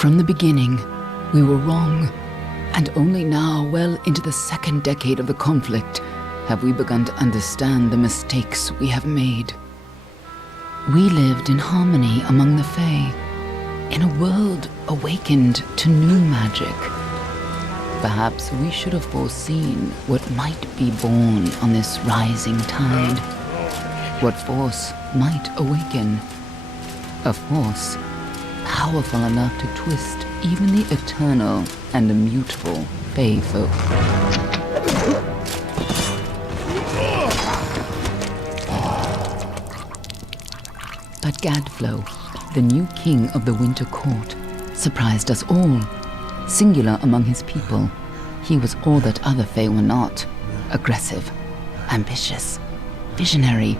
From the beginning, we were wrong, and only now, well into the second decade of the conflict, have we begun to understand the mistakes we have made. We lived in harmony among the Fae, in a world awakened to new magic. Perhaps we should have foreseen what might be born on this rising tide. What force might awaken. A force powerful enough to twist even the eternal and immutable Fae folk. But Gadflow, the new king of the Winter Court, surprised us all. Singular among his people, he was all that other Fae were not. Aggressive, ambitious, visionary.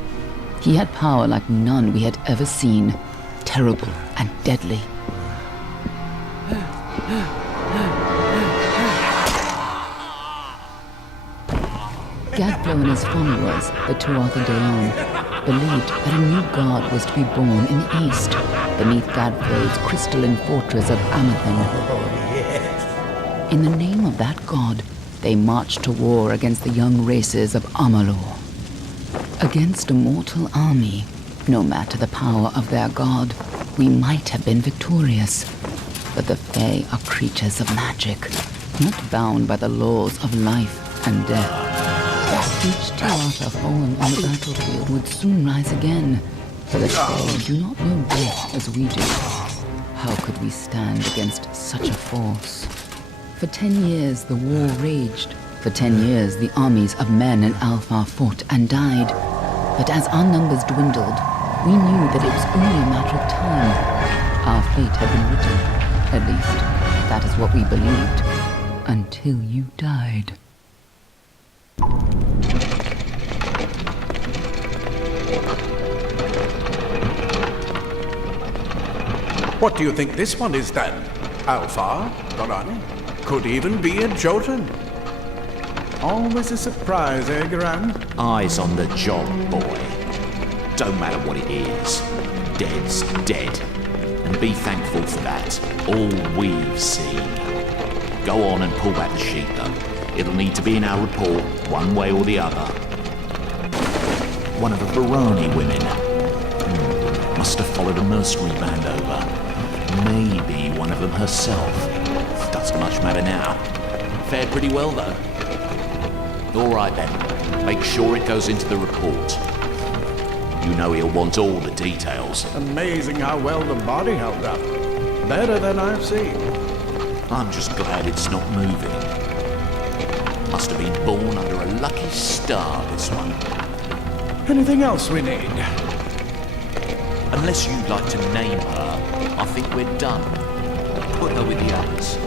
He had power like none we had ever seen. Terrible and deadly. Gadflow and his followers, the Tuatha De Long, believed that a new god was to be born in the east, beneath Gadflow's crystalline fortress of Amathen. In the name of that god, they marched to war against the young races of Amalur. Against a mortal army, no matter the power of their god, we might have been victorious. But the Fae are creatures of magic, not bound by the laws of life and death. Each Tuatha fallen on the battlefield would soon rise again, for the Fae do not know death as we do. How could we stand against such a force? For 10 years the war raged. For 10 years the armies of Men and Alpha fought and died. But as our numbers dwindled, we knew that it was only a matter of time. Our fate had been written. At least, that is what we believed. Until you died. What do you think this one is then? Alpha? Dorani? Could even be a Jotun. Always a surprise, eh, Garan? Eyes on the job, boy. Don't matter what it is. Dead's dead. And be thankful for that. All we've seen. Go on and pull back the sheet, though. It'll need to be in our report, one way or the other. One of the Varani women. Must have followed a mercenary band over. Maybe one of them herself. Doesn't much matter now. Fared pretty well, though. All right, then. Make sure it goes into the report. You know he'll want all the details. Amazing how well the body held up. Better than I've seen. I'm just glad it's not moving. Must have been born under a lucky star, this one. Anything else we need? Unless you'd like to name her, I think we're done. Put her with the others.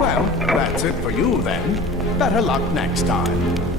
Well, that's it for you then. Better luck next time.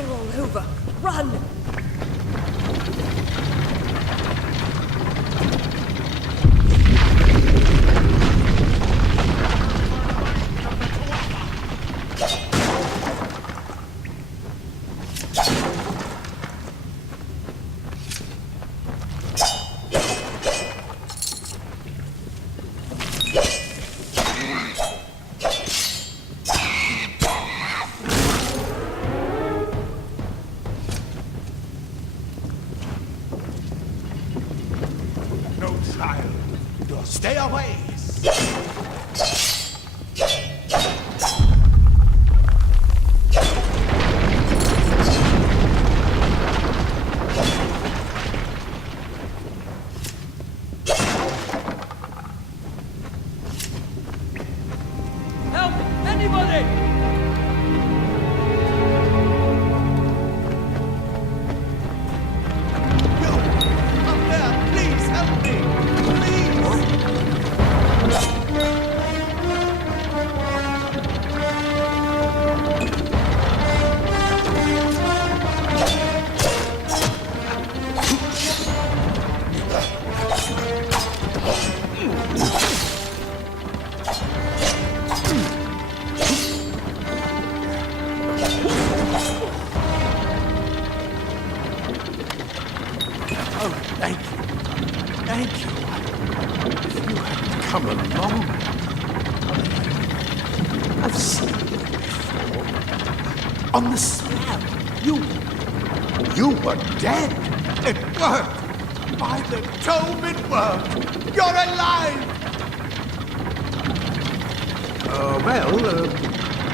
They're all over. Run! Stay away! Help! Anybody! Yo! Up there! Please help me! Oh, thank you. Thank you. If you hadn't come along, I've seen you before. On the slab, you were dead. It worked. By the tome, it worked. You're alive.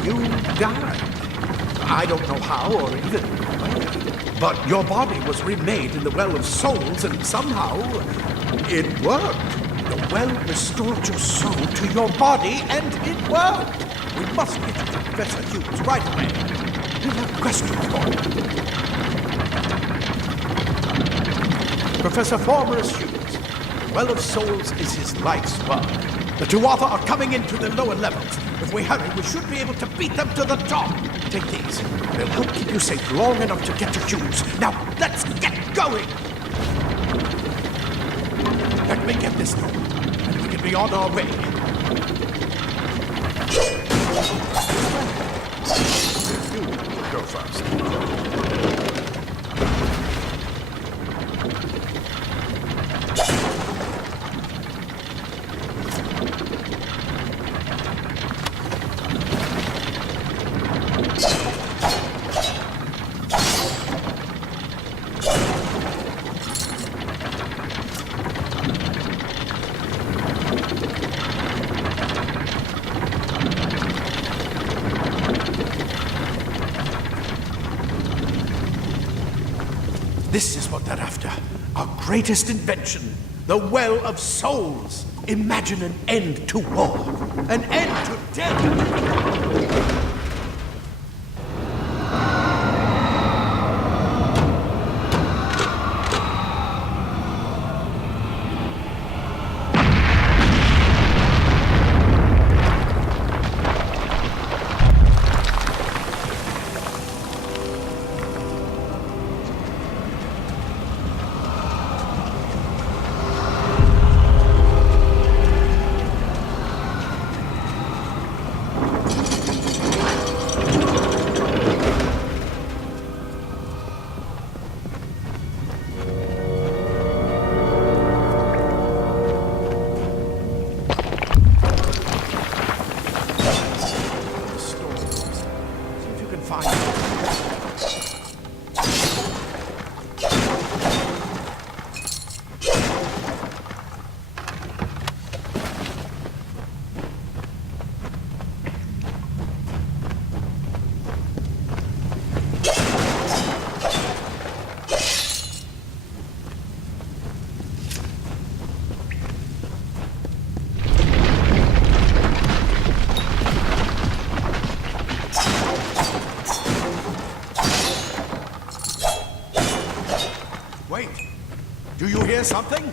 You died. I don't know how or even when, but your body was remade in the Well of Souls, and somehow it worked. The well restored your soul to your body, and it worked. We must get you to Professor Hughes right away. We have questions for you. Professor Formers Hughes, the Well of Souls is his life's work. The Tuatha are coming into the lower levels. If we hurry, we should be able to beat them to the top. Take these. They'll help keep you safe long enough to get to Hughes. Now, let's get going! Let me get this going, and we can be on our way. You go first. This is what they're after. Our greatest invention. The Well of Souls. Imagine an end to war. An end to death. Wait, do you hear something?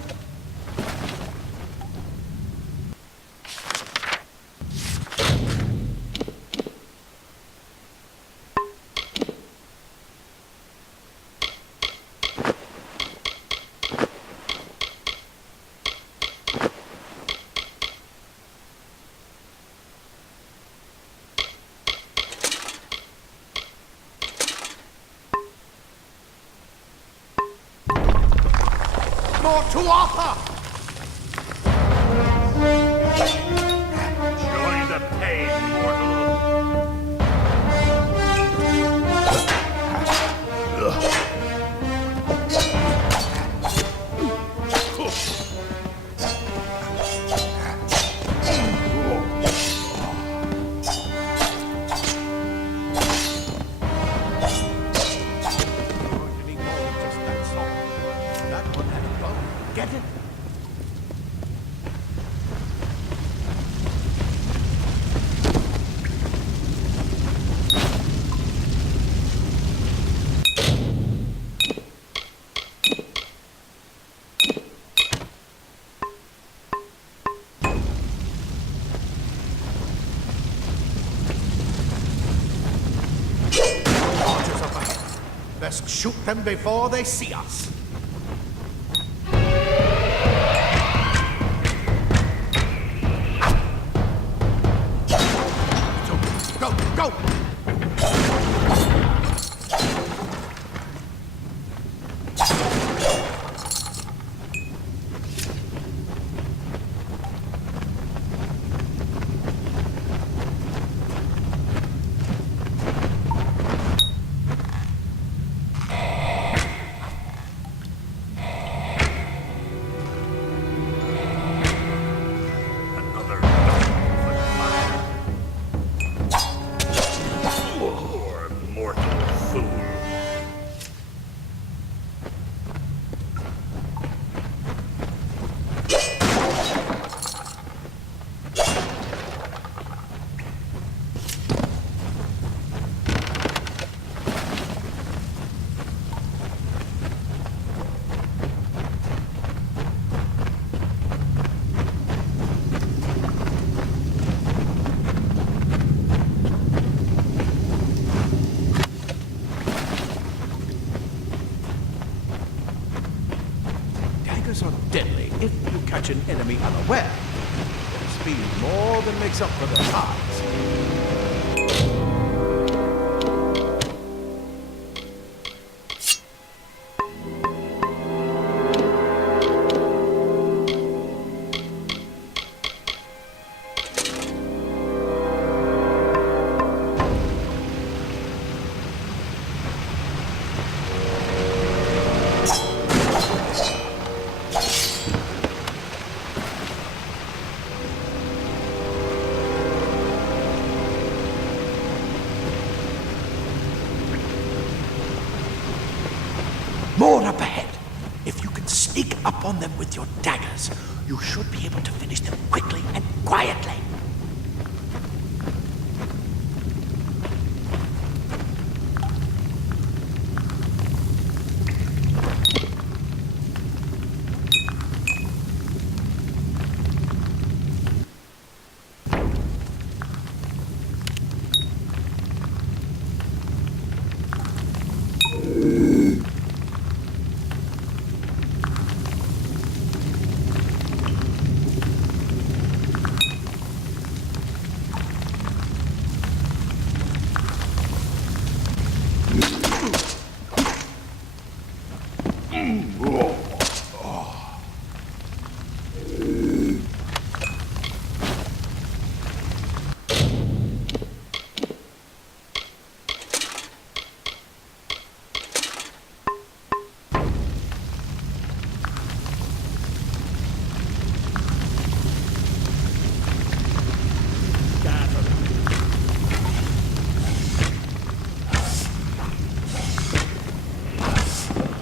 more to offer! Join the pain, mortal. Let's shoot them before they see us. Go, go! Daggers are deadly if you catch an enemy unaware. Their speed more than makes up for their size. More up ahead. If you can sneak up on them with your daggers, you should be able to finish them quickly and quietly.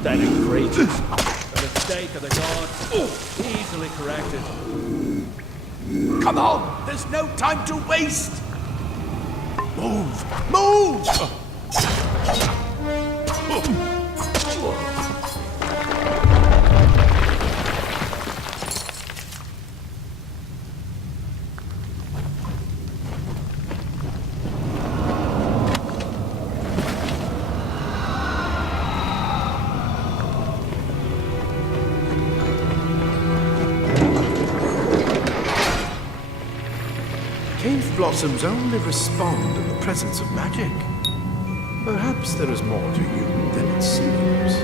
That egregious. A mistake of the gods. Easily corrected. Come on! There's no time to waste! Move! Move! Cave blossoms only respond in the presence of magic. Perhaps there is more to you than it seems.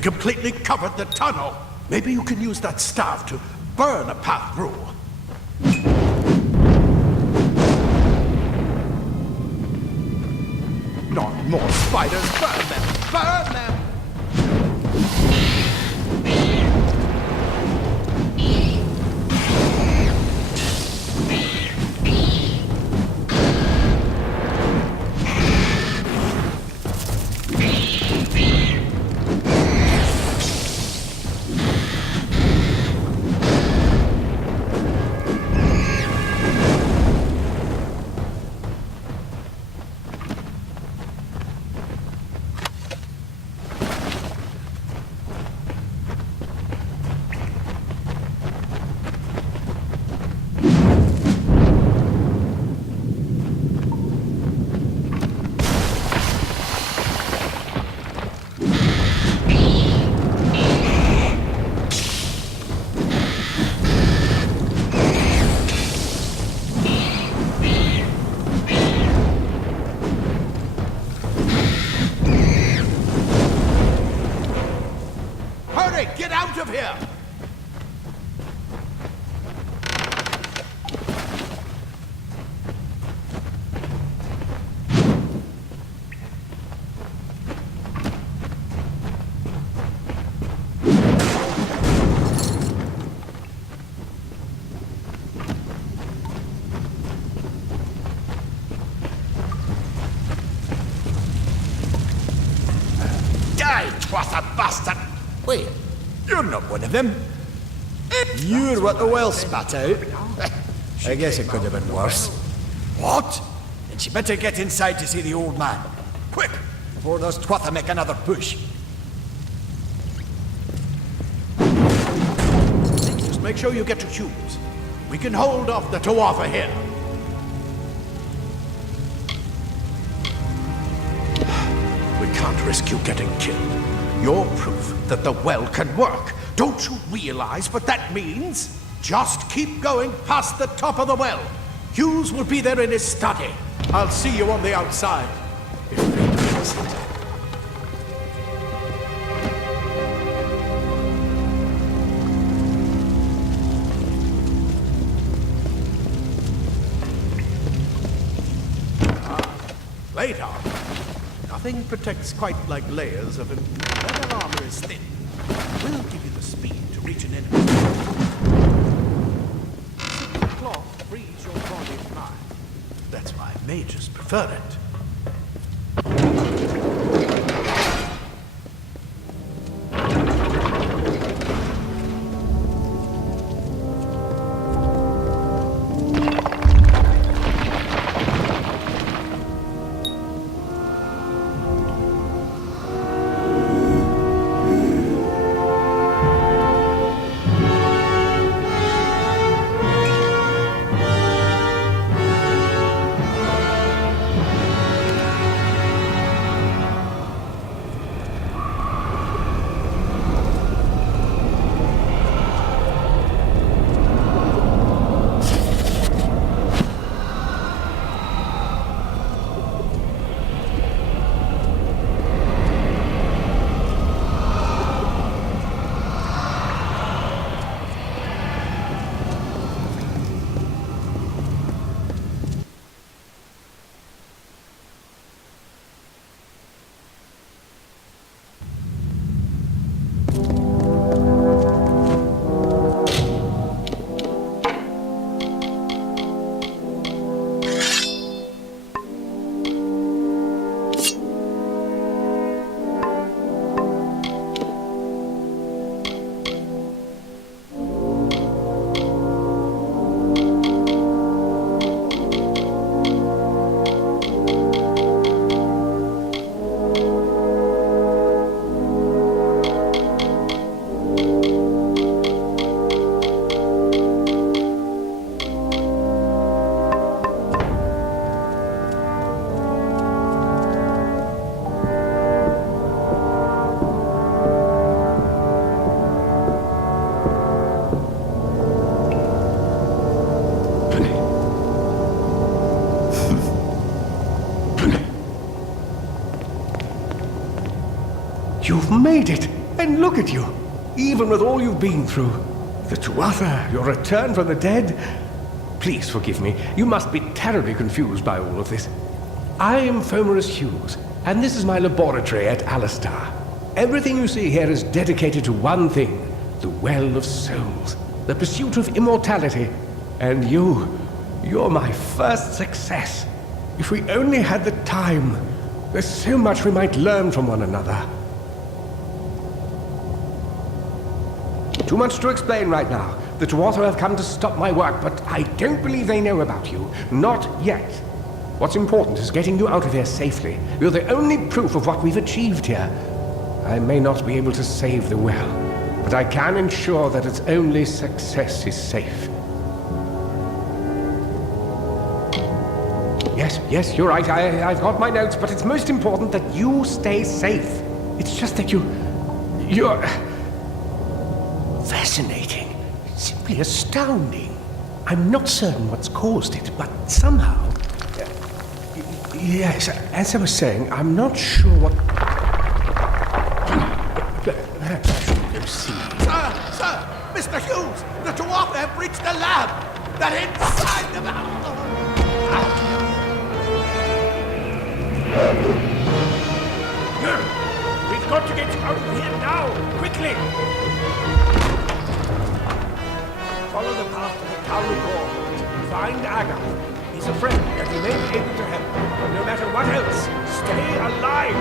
We've completely covered the tunnel. Maybe you can use that staff to burn a path through. Not more spiders! Burn them! Burn them! Get out of here! Die, twas a bastard! Wait, you're not one of them. You're what the well spat out. I guess it could have been worse. What? Then she better get inside to see the old man. Quick, before those twatha make another push. Just make sure you get to tubes. We can hold off the Tawatha here. We can't risk you getting killed. You're proof that the well can work. Don't you realize what that means? Just keep going past the top of the well. Hughes will be there in his study. I'll see you on the outside. If fate wills it. Later. Nothing protects quite like layers of leather armor is thin. We'll give you the speed to reach an enemy. The cloth frees your body and mind. That's why mages prefer it. You've made it! And look at you, even with all you've been through. The Tuatha, your return from the dead. Please forgive me, you must be terribly confused by all of this. I am Fomerus Hughes, and this is my laboratory at Alistar. Everything you see here is dedicated to one thing, the Well of Souls, the pursuit of immortality. And you're my first success. If we only had the time, there's so much we might learn from one another. Too much to explain right now. The Tuatha have come to stop my work, but I don't believe they know about you. Not yet. What's important is getting you out of here safely. You're the only proof of what we've achieved here. I may not be able to save the well, but I can ensure that its only success is safe. Yes, you're right. I've got my notes, but it's most important that you stay safe. It's just that you're fascinating. Simply astounding. I'm not certain what's caused it, but somehow... yes, as I was saying, I'm not sure what... Perhaps I should go see. Sir! Mr. Hughes! The Tuatha have breached the lab! They're inside the mountain! We've got to get you out of here now! Quickly! Follow the path to the Kauri Gorge. Find Agarth. He's a friend, and he may be able to help. But no matter what else, stay alive!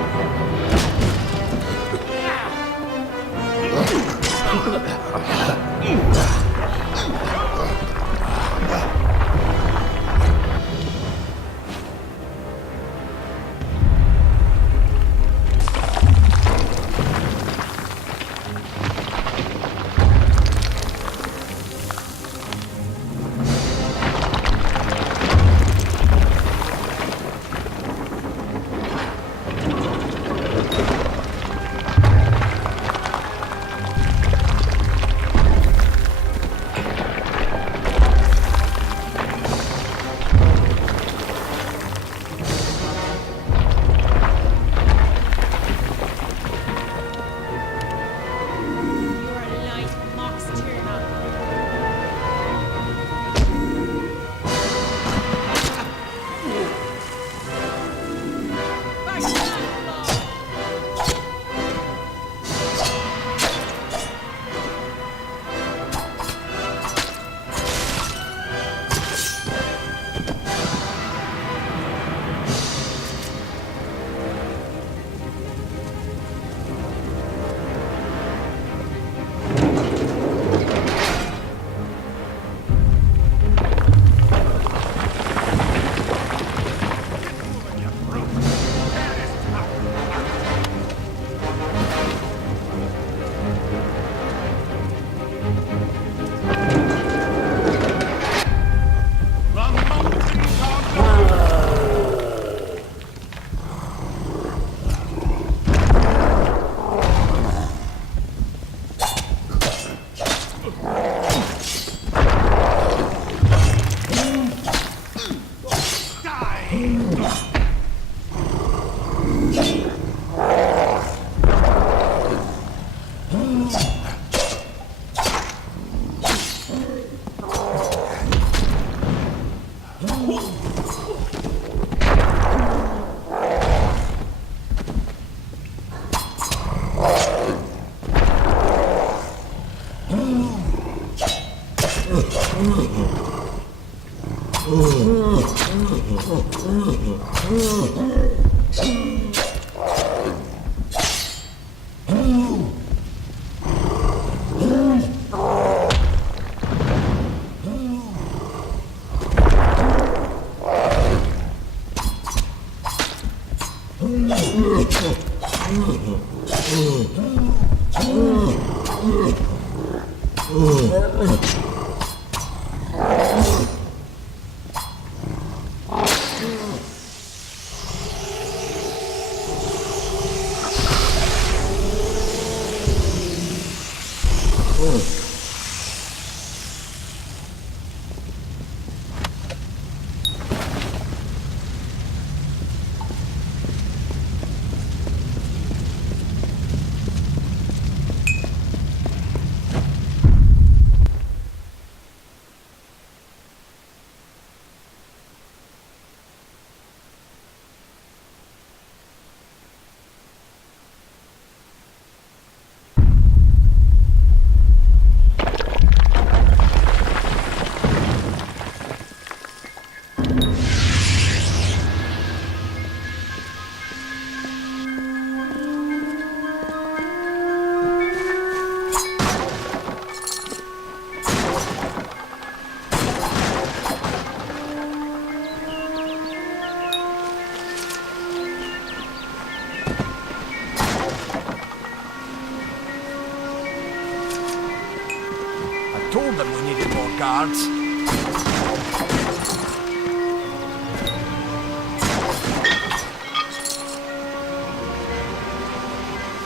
Told them we needed more guards.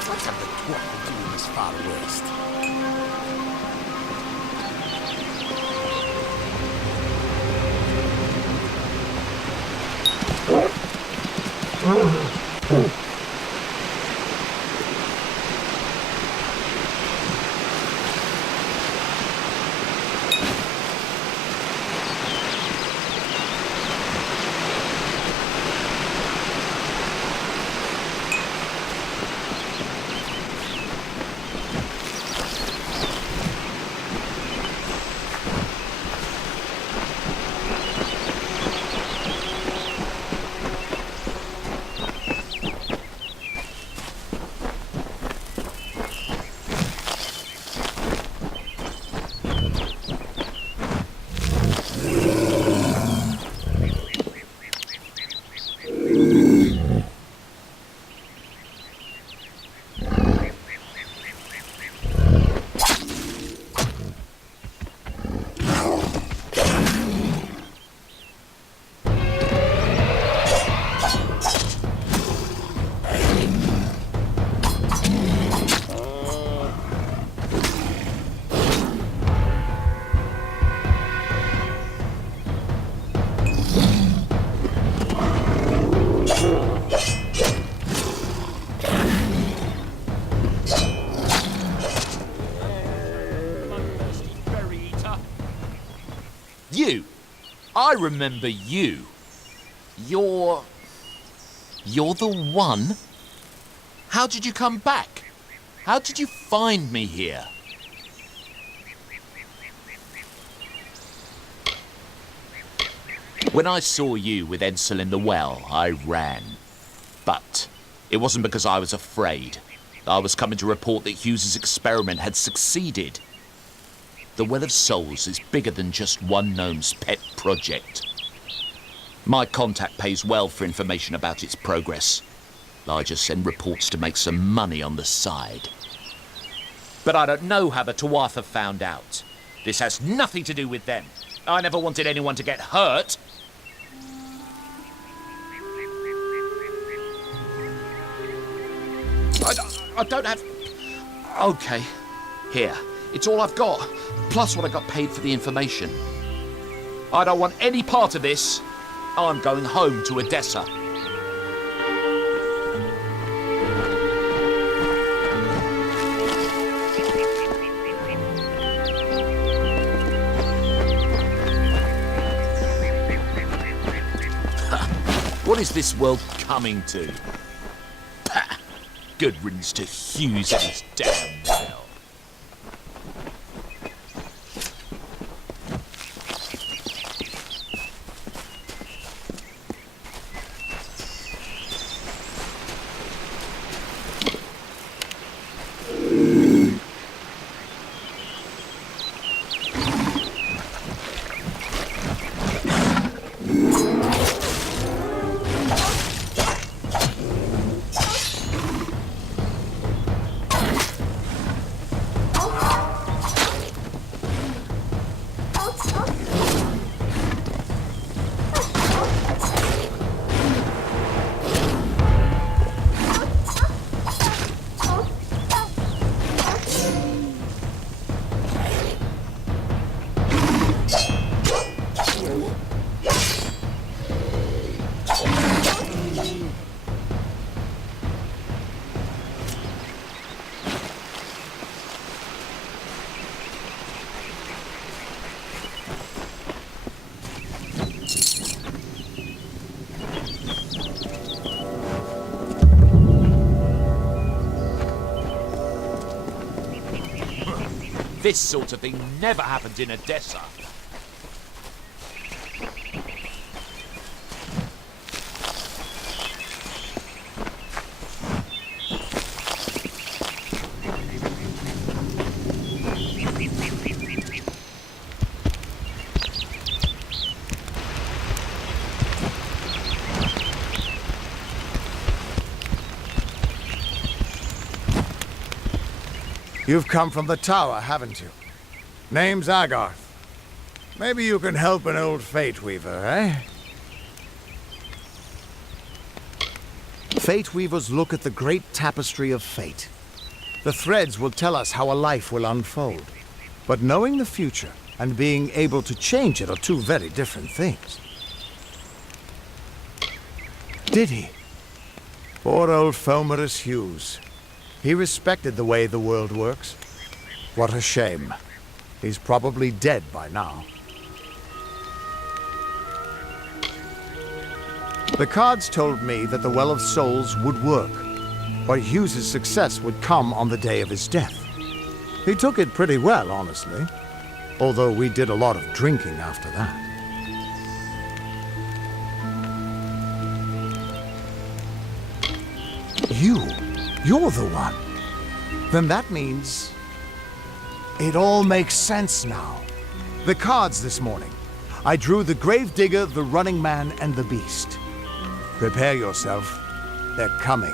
What have the twat to do in this far west? You! I remember you. You're the one? How did you come back? How did you find me here? When I saw you with Edsel in the well, I ran. But it wasn't because I was afraid. I was coming to report that Hughes's experiment had succeeded. The Well of Souls is bigger than just one gnome's pet project. My contact pays well for information about its progress. I just send reports to make some money on the side. But I don't know how the Tuatha found out. This has nothing to do with them. I never wanted anyone to get hurt. I don't have... Okay, here. It's all I've got, plus what I got paid for the information. I don't want any part of this. I'm going home to Odessa. What is this world coming to? Pah! Good riddance to Hughes and his damn well. This sort of thing never happened in Odessa. You've come from the tower, haven't you? Name's Agarth. Maybe you can help an old fate weaver, eh? Fate weavers look at the great tapestry of fate. The threads will tell us how a life will unfold. But knowing the future and being able to change it are two very different things. Did he? Poor old Fomerus Hughes. He respected the way the world works. What a shame. He's probably dead by now. The cards told me that the Well of Souls would work, but Hughes's success would come on the day of his death. He took it pretty well, honestly, although we did a lot of drinking after that. You're the one. Then that means it all makes sense now. The cards this morning. I drew the Gravedigger, the Running Man, and the Beast. Prepare yourself. They're coming.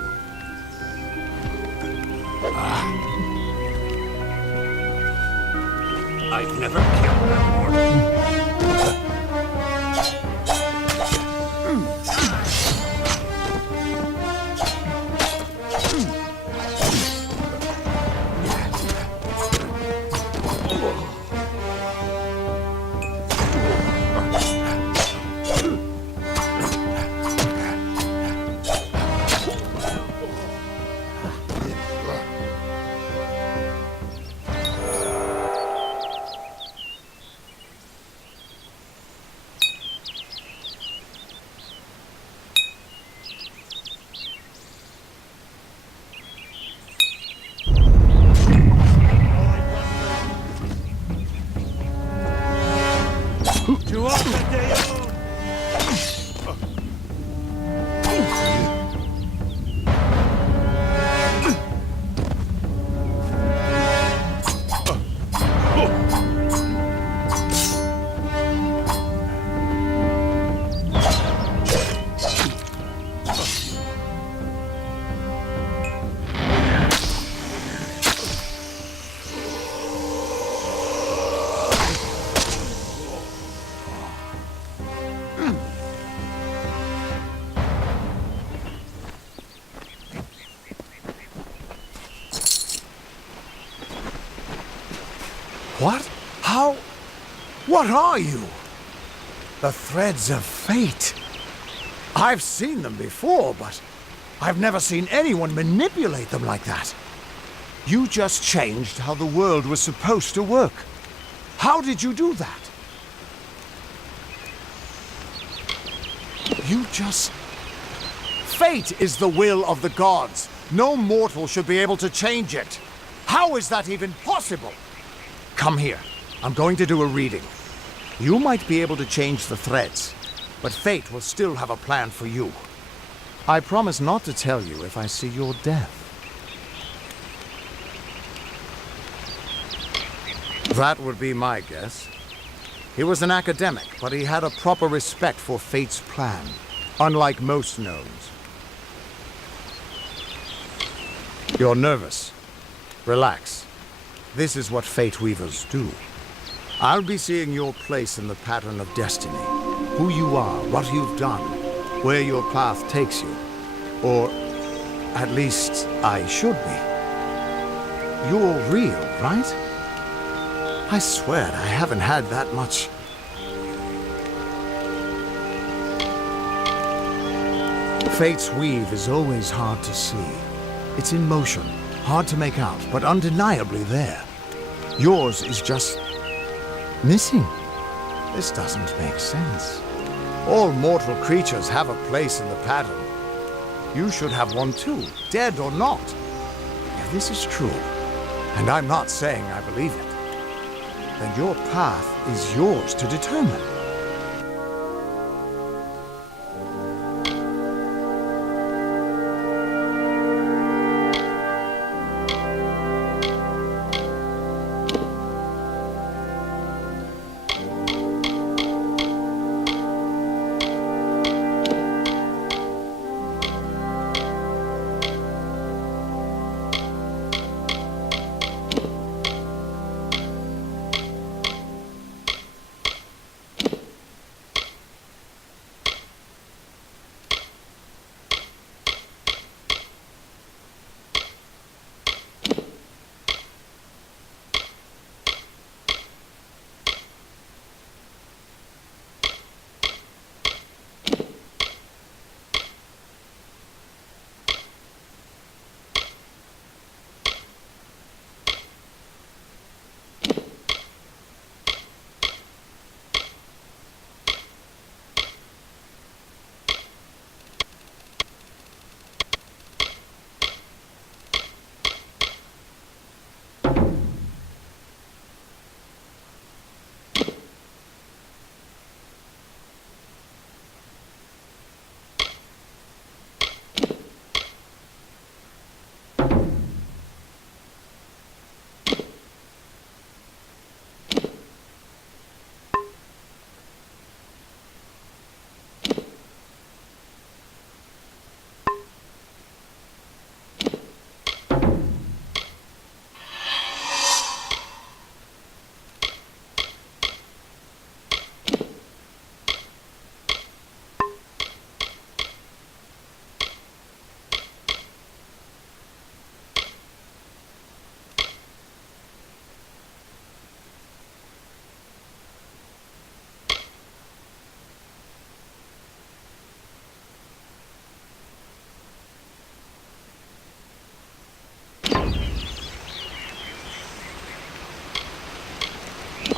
I've never killed them before. What? How? What are you? The threads of fate. I've seen them before, but I've never seen anyone manipulate them like that. You just changed how the world was supposed to work. How did you do that? You just... Fate is the will of the gods. No mortal should be able to change it. How is that even possible? Come here. I'm going to do a reading. You might be able to change the threads, but fate will still have a plan for you. I promise not to tell you if I see your death. That would be my guess. He was an academic, but he had a proper respect for fate's plan, unlike most gnomes. You're nervous. Relax. This is what fate weavers do. I'll be seeing your place in the pattern of destiny. Who you are, what you've done, where your path takes you. Or, at least, I should be. You're real, right? I swear I haven't had that much. Fate's weave is always hard to see. It's in motion, hard to make out, but undeniably there. Yours is just... missing. This doesn't make sense. All mortal creatures have a place in the pattern. You should have one too, dead or not. If this is true, and I'm not saying I believe it, then your path is yours to determine.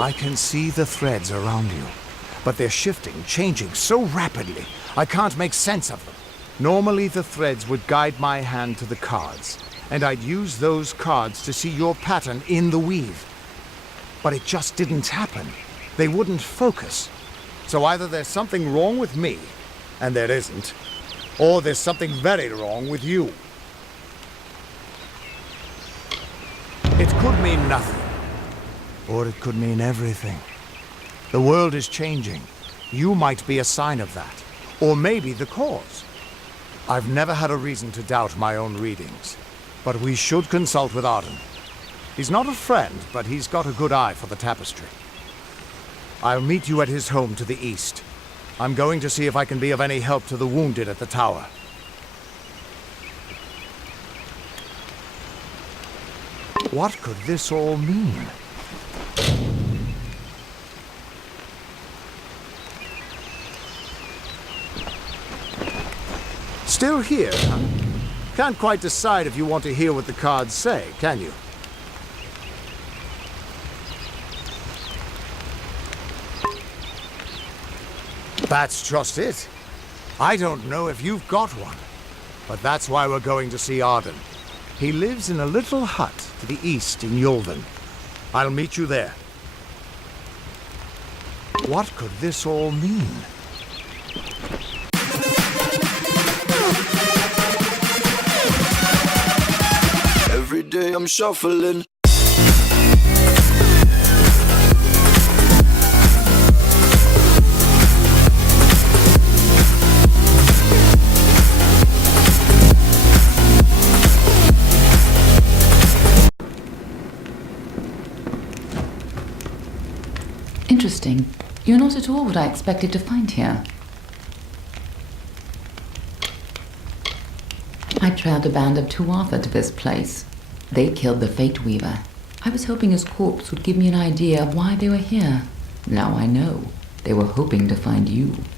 I can see the threads around you, but they're shifting, changing so rapidly, I can't make sense of them. Normally the threads would guide my hand to the cards, and I'd use those cards to see your pattern in the weave. But it just didn't happen. They wouldn't focus. So either there's something wrong with me, and there isn't, or there's something very wrong with you. It could mean nothing, or it could mean everything. The world is changing. You might be a sign of that, or maybe the cause. I've never had a reason to doubt my own readings, but we should consult with Arden. He's not a friend, but he's got a good eye for the tapestry. I'll meet you at his home to the east. I'm going to see if I can be of any help to the wounded at the tower. What could this all mean? Still here, huh? Can't quite decide if you want to hear what the cards say, can you? That's just it. I don't know if you've got one, but that's why we're going to see Arden. He lives in a little hut to the east in Yulven. I'll meet you there. What could this all mean? Every day I'm shuffling. Interesting. You're not at all what I expected to find here. I trailed a band of Tuatha to this place. They killed the Fate Weaver. I was hoping his corpse would give me an idea of why they were here. Now I know. They were hoping to find you.